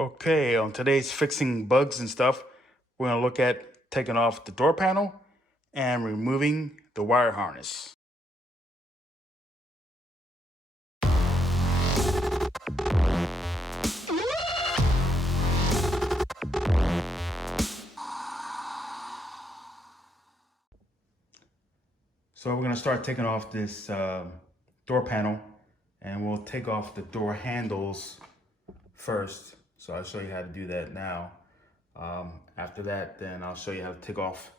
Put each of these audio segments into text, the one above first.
Okay, on today's fixing bugs and stuff, we're gonna look at taking off the door panel and removing the wire harness. So we're gonna start taking off this door panel, and we'll take off the door handles first. So I'll show you how to do that now. After that, then I'll show you how to take off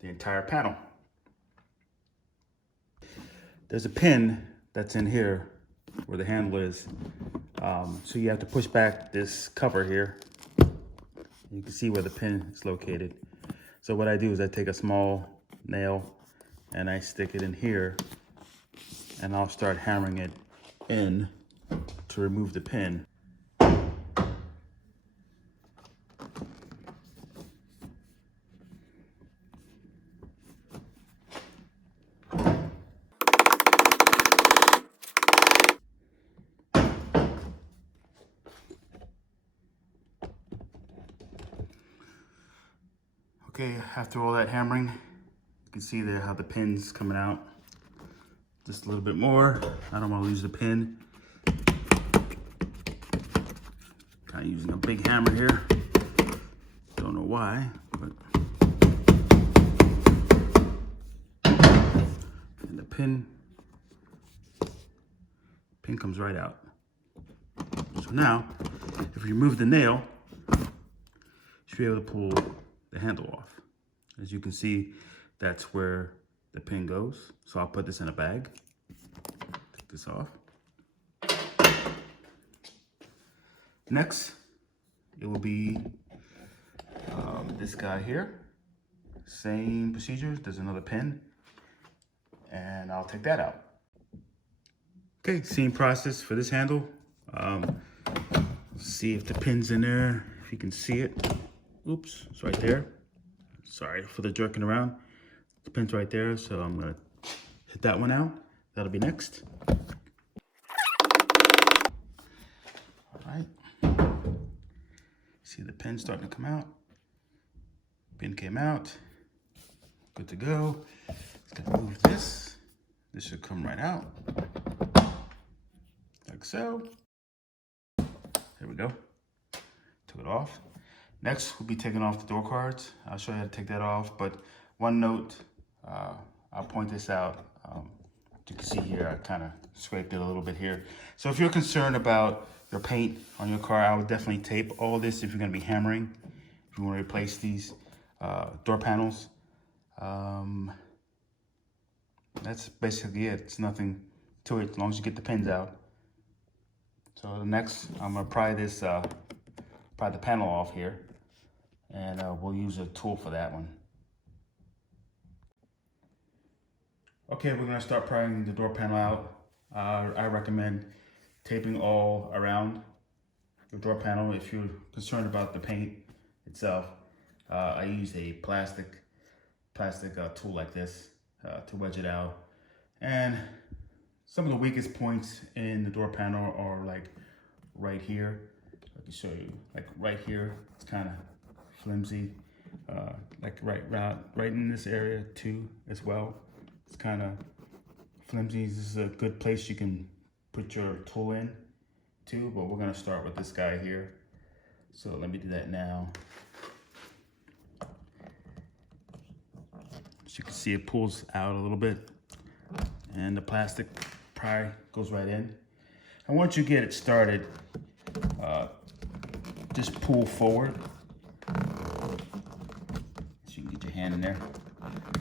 the entire panel. There's a pin that's in here where the handle is. So you have to push back this cover here. You can see where the pin is located. So what I do is I take a small nail and I stick it in here, and I'll start hammering it in to remove the pin. Okay, after all that hammering, you can see there how the pin's coming out. Just a little bit more. I don't want to lose the pin. Kind of using a big hammer here. Don't know why, but. And the pin comes right out. So now, if you remove the nail, you should be able to pull the handle off. As you can see, that's where the pin goes. So I'll put this in a bag. Take this off. Next, it will be this guy here. Same procedure. There's another pin, and I'll take that out. Okay, same process for this handle. See if the pin's in there, if you can see it. Oops, it's right there. Sorry for the jerking around. The pin's right there, so I'm gonna hit that one out. That'll be next. All right. See the pin starting to come out. Pin came out. Good to go. Just gonna move this. This should come right out. Like so. There we go. Took it off. Next, we'll be taking off the door cards. I'll show you how to take that off, but one note, I'll point this out. You can see here, I kind of scraped it a little bit here. So if you're concerned about your paint on your car, I would definitely tape all this if you're gonna be hammering, if you wanna replace these door panels. That's basically it. It's nothing to it, as long as you get the pins out. So next, I'm gonna pry this, pry the panel off here, and we'll use a tool for that one. Okay, we're gonna start prying the door panel out. I recommend taping all around the door panel if you're concerned about the paint itself. I use a plastic tool like this to wedge it out. And some of the weakest points in the door panel are like right here. I can show you, like right here, it's kind of flimsy. Like right in this area too as well. It's kind of flimsy. This is a good place you can put your tool in too, but we're gonna start with this guy here. So let me do that now. As you can see, it pulls out a little bit, and the plastic pry goes right in. And once you get it started, just pull forward. So you can get your hand in there.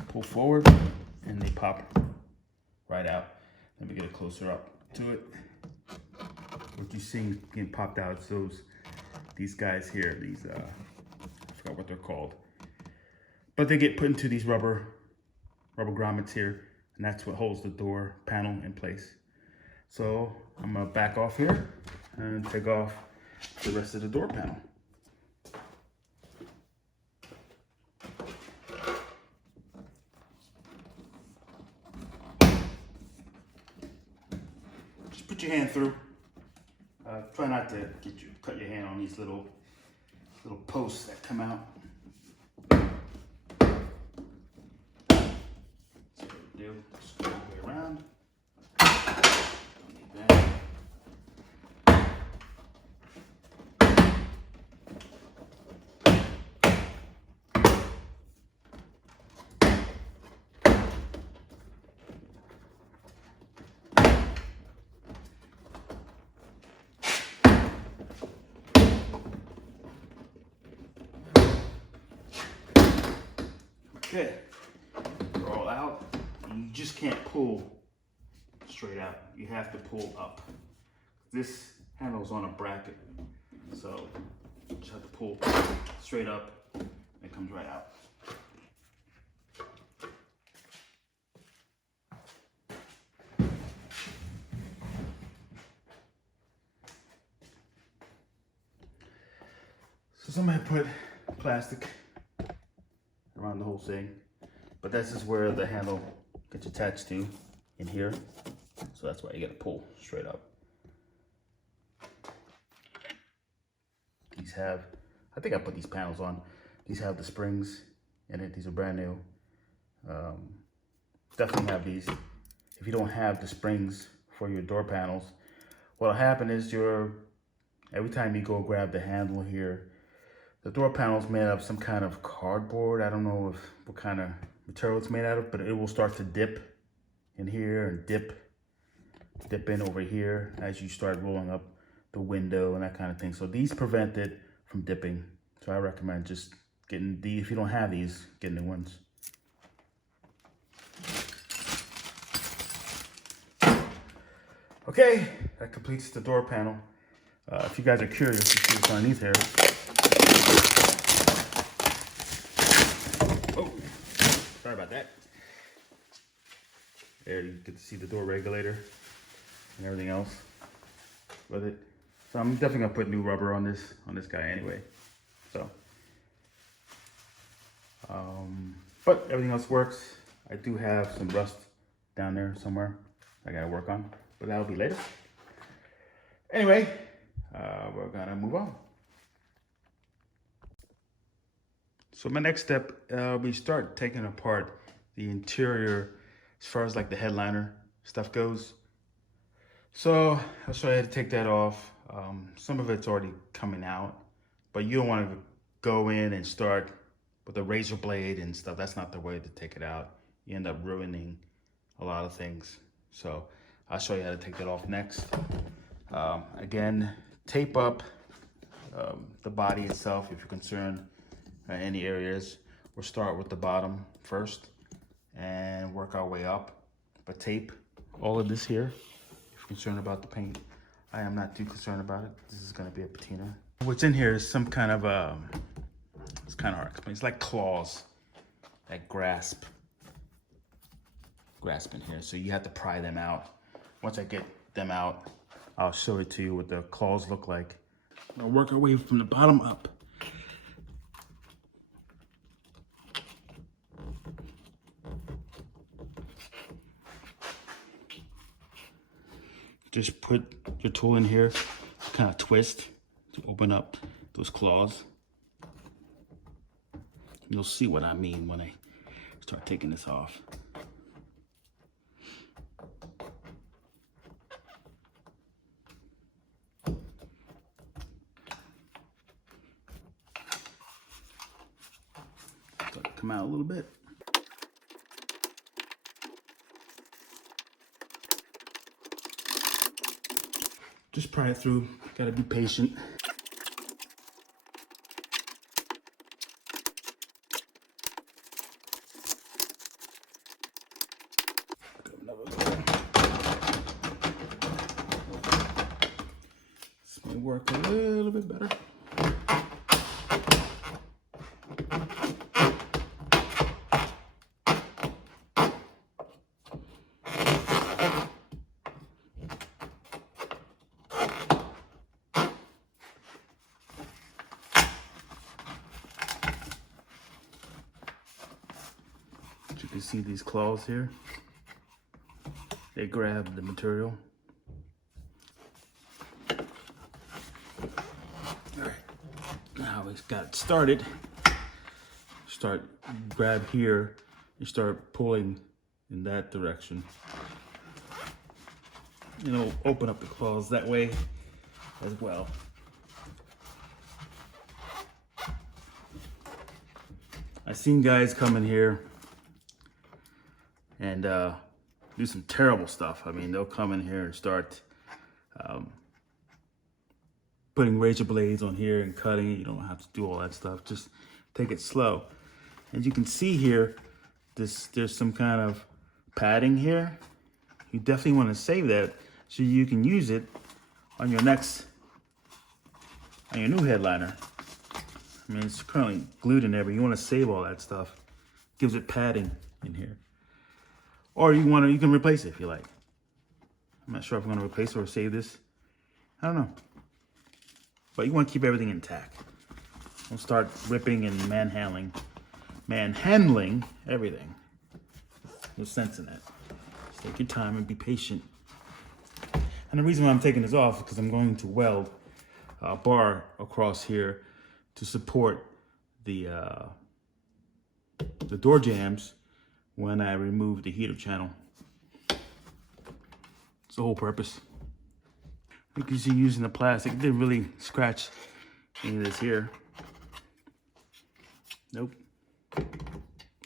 Pull forward, and they pop right out. Let me get it closer up to it. What you're seeing getting popped out is these guys here. These I forgot what they're called, but they get put into these rubber grommets here, and that's what holds the door panel in place. So I'm gonna back off here and take off the rest of the door panel. Just put your hand through. Try not to cut your hand on these little little posts that come out. So what we do, just go all the way around. Don't need that. Okay, they're all out. And you just can't pull straight out. You have to pull up. This handle's on a bracket, so you just have to pull straight up and it comes right out. So somebody put plastic around the whole thing, but this is where the handle gets attached to, in here. So that's why you gotta pull straight up. These have, I think I put these panels on. These have the springs in it. These are brand new. Definitely have these. If you don't have the springs for your door panels, what'll happen is every time you go grab the handle here, the door panel is made out of some kind of cardboard. I don't know what kind of material it's made out of, but it will start to dip in here and dip in over here as you start rolling up the window and that kind of thing. So these prevent it from dipping. So I recommend just getting these. If you don't have these, get new ones. Okay, that completes the door panel. If you guys are curious to see what's underneath here, oh, sorry about that. There you get to see the door regulator and everything else with it. So I'm definitely gonna put new rubber on this guy anyway. So, but everything else works. I do have some rust down there somewhere I gotta work on, but that'll be later. Anyway, we're gonna move on. So my next step, we start taking apart the interior as far as like the headliner stuff goes. So I'll show you how to take that off. Some of it's already coming out, but you don't want to go in and start with a razor blade and stuff. That's not the way to take it out. You end up ruining a lot of things. So I'll show you how to take that off next. Again, tape up the body itself if you're concerned any areas. We'll start with the bottom first and work our way up. But tape all of this here if you're concerned about the paint. I am not too concerned about it. This is gonna be a patina. What's in here is some kind of, it's kind of hard to explain. It's like claws that grasp in here. So you have to pry them out. Once I get them out, I'll show it to you what the claws look like. I'll work our way from the bottom up. Just put your tool in here, kind of twist to open up those claws. You'll see what I mean when I start taking this off. Start to come out a little bit. Just pry it through, gotta be patient. This may work a little bit better. You can see these claws here. They grab the material. All right, now Now we got it started. Grab here and start pulling in that direction. And it'll open up the claws that way as well. I've seen guys come in here and do some terrible stuff. I mean, they'll come in here and start putting razor blades on here and cutting it. You don't have to do all that stuff. Just take it slow. As you can see here, there's some kind of padding here. You definitely want to save that so you can use it on your new headliner. I mean, it's currently glued in there, but you want to save all that stuff. Gives it padding in here. Or you can replace it if you like. I'm not sure if I'm going to replace it or save this. I don't know. But you want to keep everything intact. Don't start ripping and manhandling everything. No sense in that. Just take your time and be patient. And the reason why I'm taking this off is because I'm going to weld a bar across here to support the door jambs when I remove the heater channel. It's the whole purpose. Because you're using the plastic, it didn't really scratch any of this here. Nope.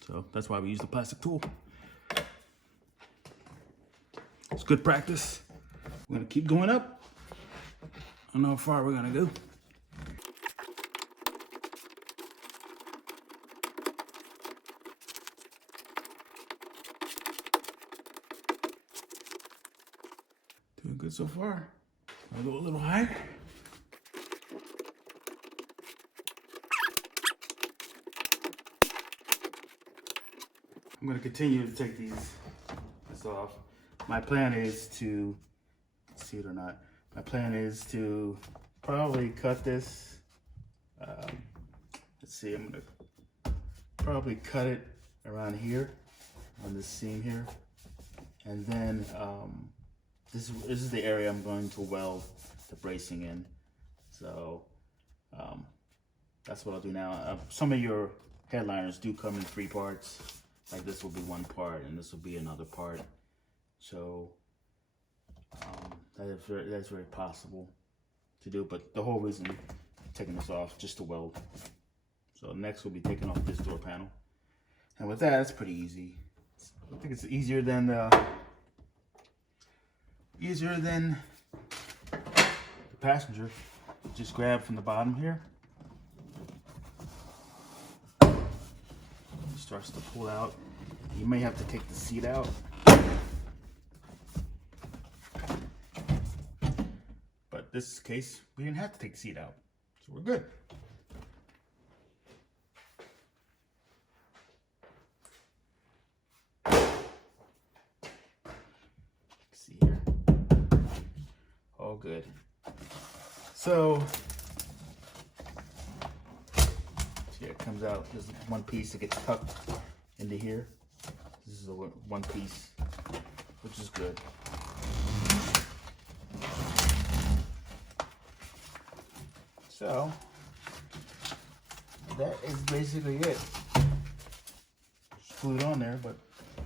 So that's why we use the plastic tool. It's good practice. We're gonna keep going up. I don't know how far we're gonna go. Doing good so far. I'll go a little higher. I'm going to continue to take this off. My plan is to, see it or not, my plan is to probably cut this. Let's see, I'm going to probably cut it around here on this seam here. And then this is the area I'm going to weld the bracing in. So that's what I'll do now. Some of your headliners do come in 3 parts. Like this will be 1 part and this will be another part. So that's very possible to do. But the whole reason I'm taking this off just to weld. So next we'll be taking off this door panel. And with that, it's pretty easy. I think it's easier than the passenger. Just grab from the bottom here. It starts to pull out. You may have to take the seat out. But this case, we didn't have to take the seat out. So we're good. See here. All good. So here it comes out. There's one piece that gets tucked into here. This is the one piece, which is good. So that is basically it. Just glued on there, but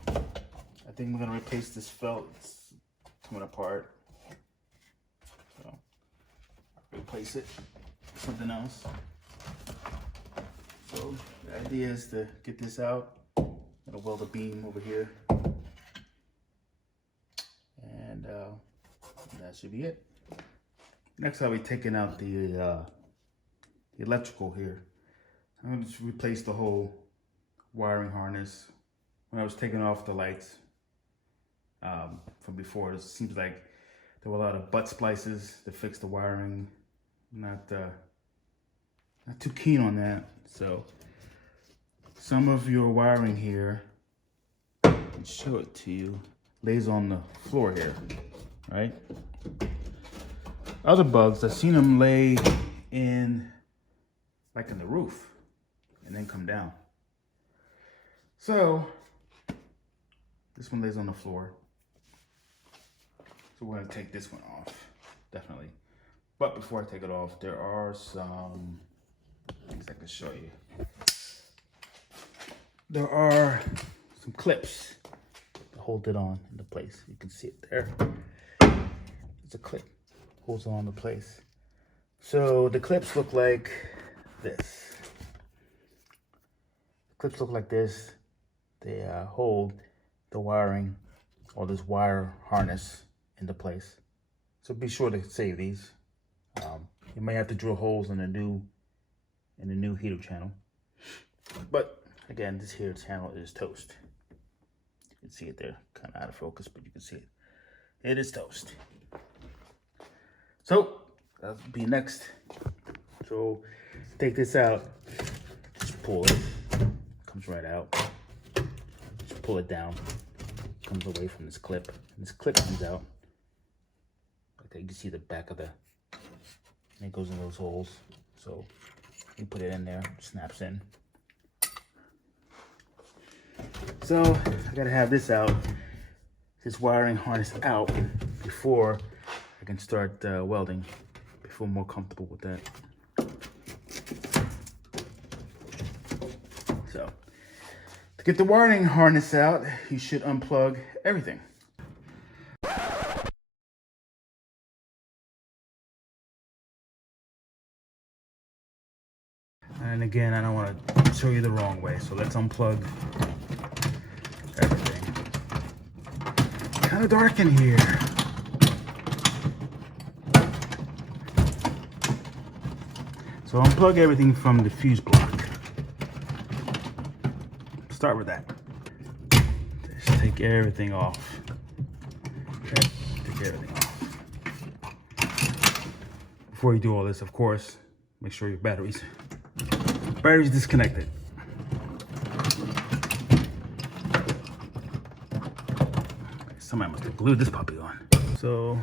I think we're gonna replace this felt. It's coming apart. So replace it with something else. So the idea is to get this out. I'm gonna weld a beam over here. And that should be it. Next I'll be taking out the electrical here. I'm gonna just replace the whole wiring harness. When I was taking off the lights from before, it seems like there were a lot of butt splices to fix the wiring. Not too keen on that. So some of your wiring here, I'll show it to you, lays on the floor here, right? Other bugs, I've seen them lay in, like in the roof, and then come down. So this one lays on the floor. So we're gonna take this one off, definitely. But before I take it off, there are some things I can show you. There are some clips to hold it on into place. You can see it there. It's a clip, holds it on into place. So the clips look like this. The clips look like this. They hold the wiring or this wire harness into place. So be sure to save these. You may have to drill holes in the new heater channel. But again, this heater channel is toast. You can see it there, kind of out of focus, but you can see it. It is toast. So that'll be next. So take this out, just pull it, comes right out. Just pull it down, comes away from this clip. And this clip comes out. Okay, you can see the back of the, and it goes in those holes. So you put it in there, snaps in. So I gotta have this out, this wiring harness out before I can start welding. I feel more comfortable with that. So to get the wiring harness out, you should unplug everything. And again, I don't want to show you the wrong way, so let's unplug everything. It's kind of dark in here. So unplug everything from the fuse block. Start with that. Just take everything off. Okay, take everything off. Before you do all this, of course, make sure your battery's disconnected. Somebody must have glued this puppy on. So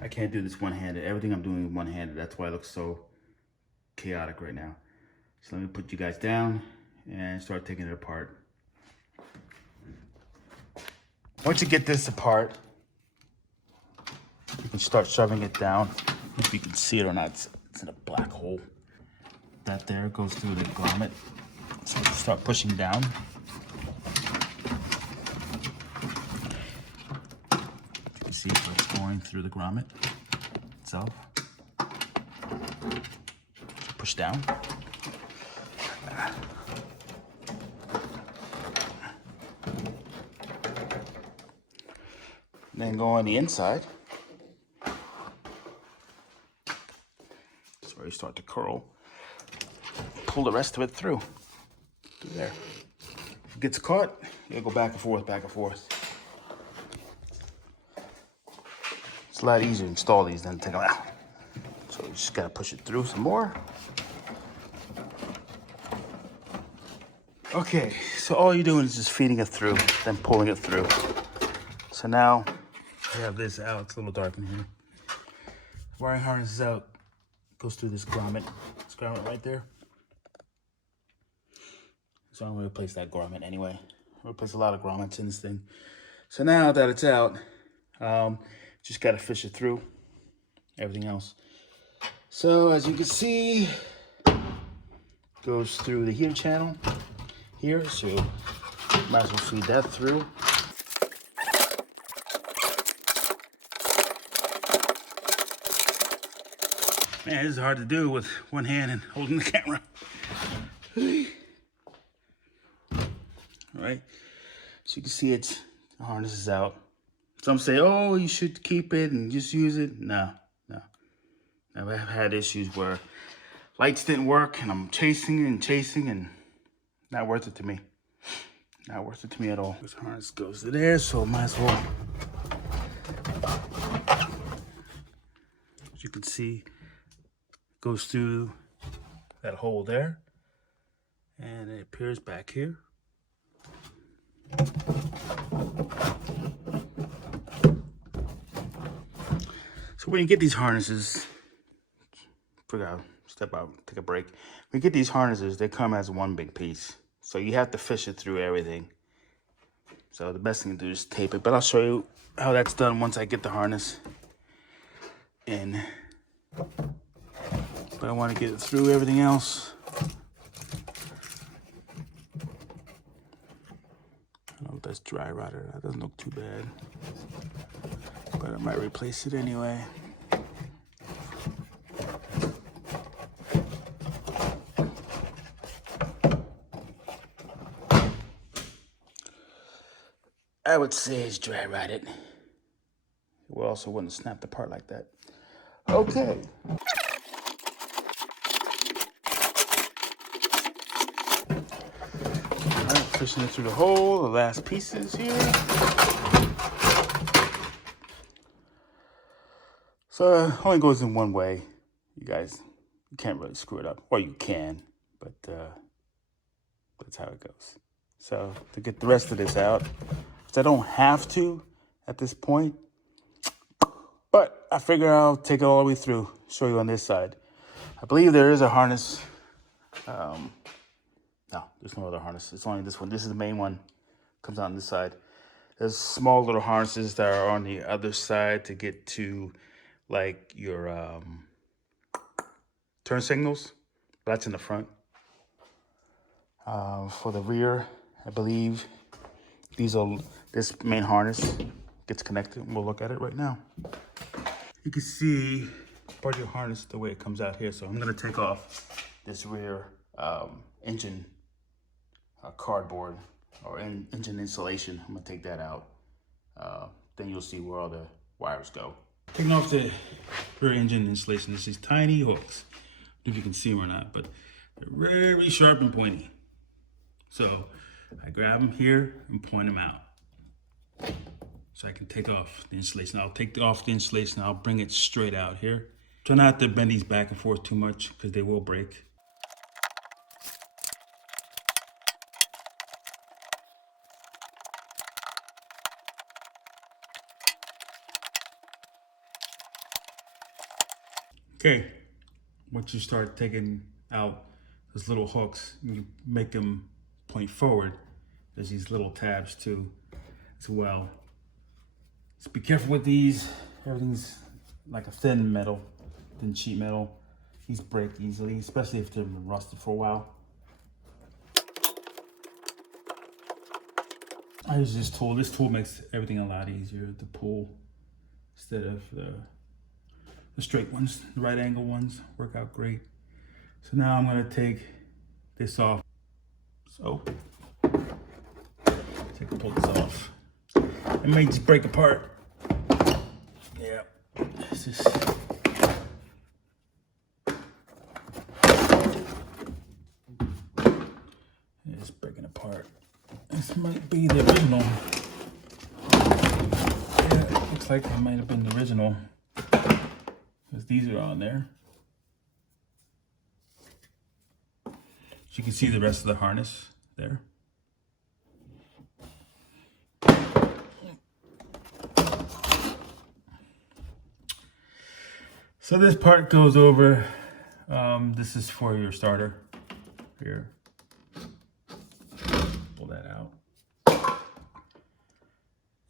I can't do this one-handed. Everything I'm doing one-handed. That's why it looks so chaotic right now. So let me put you guys down and start taking it apart. Once you get this apart, you can start shoving it down. If you can see it or not, it's in a black hole. That there goes through the grommet. So you start pushing down. You can see it's going through the grommet itself. Push down. Then go on the inside. That's where you start to curl. Pull the rest of it through there. If it gets caught, you'll go back and forth, back and forth. It's a lot easier to install these than take them out. So you just gotta push it through some more. Okay, so all you're doing is just feeding it through, then pulling it through. So now I have this out. It's a little dark in here. Wiring harness is out. Goes through this grommet. This grommet right there. So I'm gonna replace that grommet anyway. I'll replace a lot of grommets in this thing. So now that it's out, just gotta fish it through everything else. So as you can see, goes through the heater channel here. So might as well feed that through. Man, this is hard to do with one hand and holding the camera. All right, so you can see the harness is out. Some say, oh, you should keep it and just use it. No. I've had issues where lights didn't work and I'm chasing and not worth it to me. Not worth it to me at all. This harness goes to there, so might as well. As you can see, goes through that hole there and it appears back here. So when you get these harnesses, step out, take a break. When you get these harnesses, they come as one big piece. So you have to fish it through everything. So the best thing to do is tape it, but I'll show you how that's done once I get the harness in. But I want to get it through everything else. it's dry rotted. That doesn't look too bad. But I might replace it anyway. I would say it's dry rotted. It also wouldn't snap apart like that. Okay. All right, pushing it through the hole, the last pieces here. So it only goes in one way. You guys, you can't really screw it up. Or you can, but that's how it goes. So to get the rest of this out, which I don't have to at this point, but I figure I'll take it all the way through, show you on this side. I believe there is a harness. No, there's no other harness. It's only this one. This is the main one. Comes out on this side. There's small little harnesses that are on the other side to get to like your turn signals. That's in the front. For the rear, I believe this main harness gets connected. We'll look at it right now. You can see part of your harness the way it comes out here. So I'm gonna take off this rear engine cardboard or engine insulation. I'm gonna take that out. Then you'll see where all the wires go. Taking off the rear engine insulation, this is tiny hooks. I don't know if you can see them or not, but they're very sharp and pointy. So I grab them here and point them out so I can take off the insulation. I'll take off the insulation, I'll bring it straight out here. Try not to bend these back and forth too much because they will break. Okay, once you start taking out those little hooks, you make them point forward. There's these little tabs too, as well. So be careful with these. Everything's like a thin sheet metal. These break easily, especially if they've been rusted for a while. I use this tool. This tool makes everything a lot easier to pull instead of the straight ones. The right angle ones work out great. So now I'm gonna take this off. So, pull this off. It may just break apart. Yeah, it's just. It's breaking apart. This might be the original. Yeah, it looks like it might have been the original. Because these are on there. So you can see the rest of the harness there. So this part goes over. This is for your starter here. Pull that out.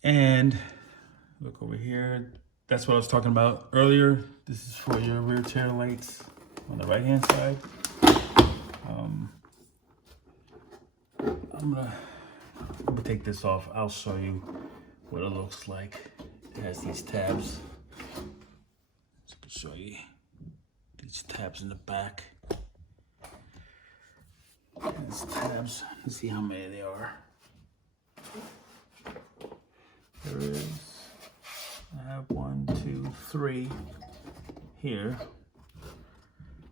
And look over here. That's what I was talking about earlier. This is for your rear tail lights on the right hand side. I'm gonna take this off. I'll show you what it looks like. It has these tabs. So I can show you these tabs in the back. These tabs, let's see how many they are. There is, I have 1, 2, 3 here.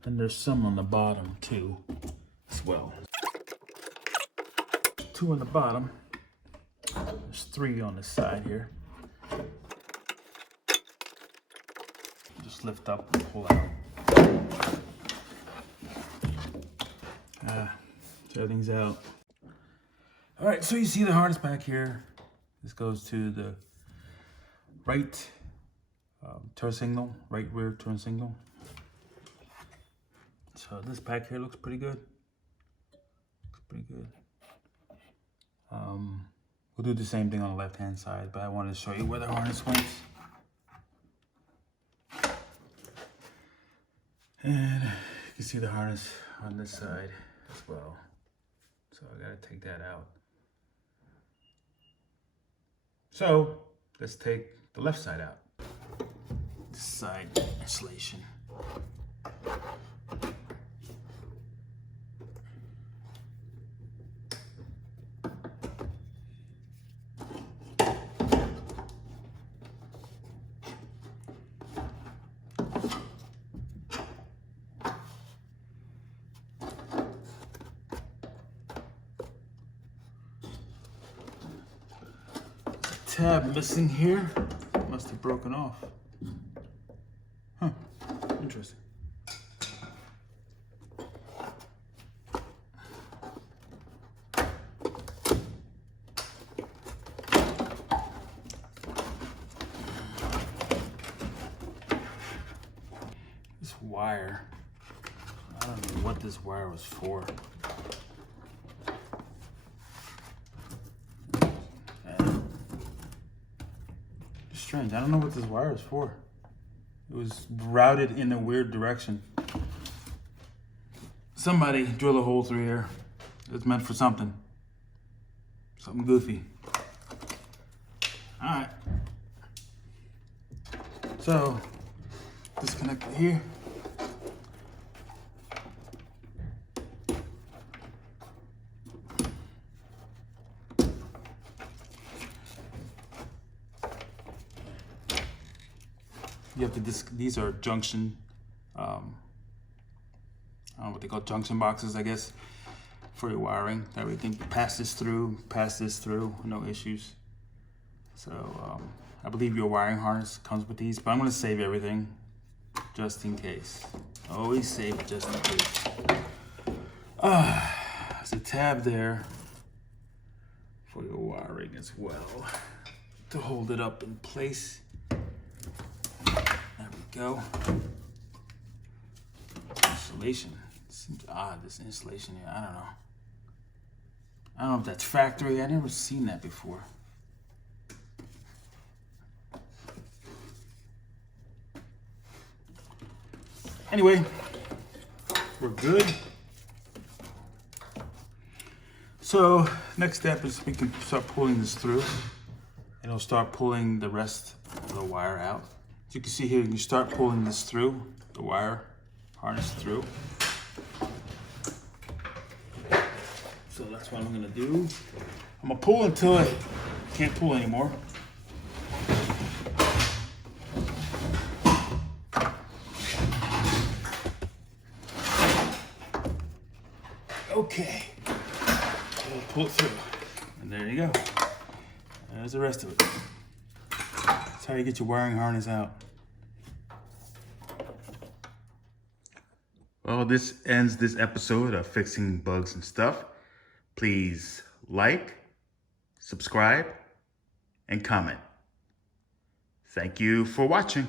And there's some on the bottom too, as well. 2 on the bottom. There's 3 on the side here. Just lift up and pull out. So everything's out. All right, so you see the harness back here. This goes to the right turn signal, right rear turn signal. So this back here looks pretty good. Looks pretty good. We'll do the same thing on the left-hand side, but I wanted to show you where the harness went. And you can see the harness on this side as well. So I gotta take that out. So let's take the left side out. This side insulation. Tab missing here. Must have broken off. Huh. Interesting. This wire. I don't know what this wire was for. Strange. I don't know what this wire is for. It was routed in a weird direction. Somebody drill a hole through here. It's meant for something. Something goofy. All right. So, disconnect it here. You have to these are junction, I don't know what they call junction boxes, I guess, for your wiring. That way you can pass this through, no issues. So I believe your wiring harness comes with these, but I'm gonna save everything just in case. Always save it just in case. There's a tab there for your wiring as well to hold it up in place. Go. Insulation. It seems odd, this insulation here. I don't know. I don't know if that's factory. I've never seen that before. Anyway, we're good. So next step is we can start pulling this through, and it'll start pulling the rest of the wire out. As you can see here, you can start pulling this through, the wire harness through. So that's what I'm gonna do. I'm gonna pull until I can't pull anymore. Okay, we'll pull it through. And there you go. There's the rest of it. That's how you get your wiring harness out. Well, this ends this episode of Fixing Bugs and Stuff. Please like, subscribe, and comment. Thank you for watching.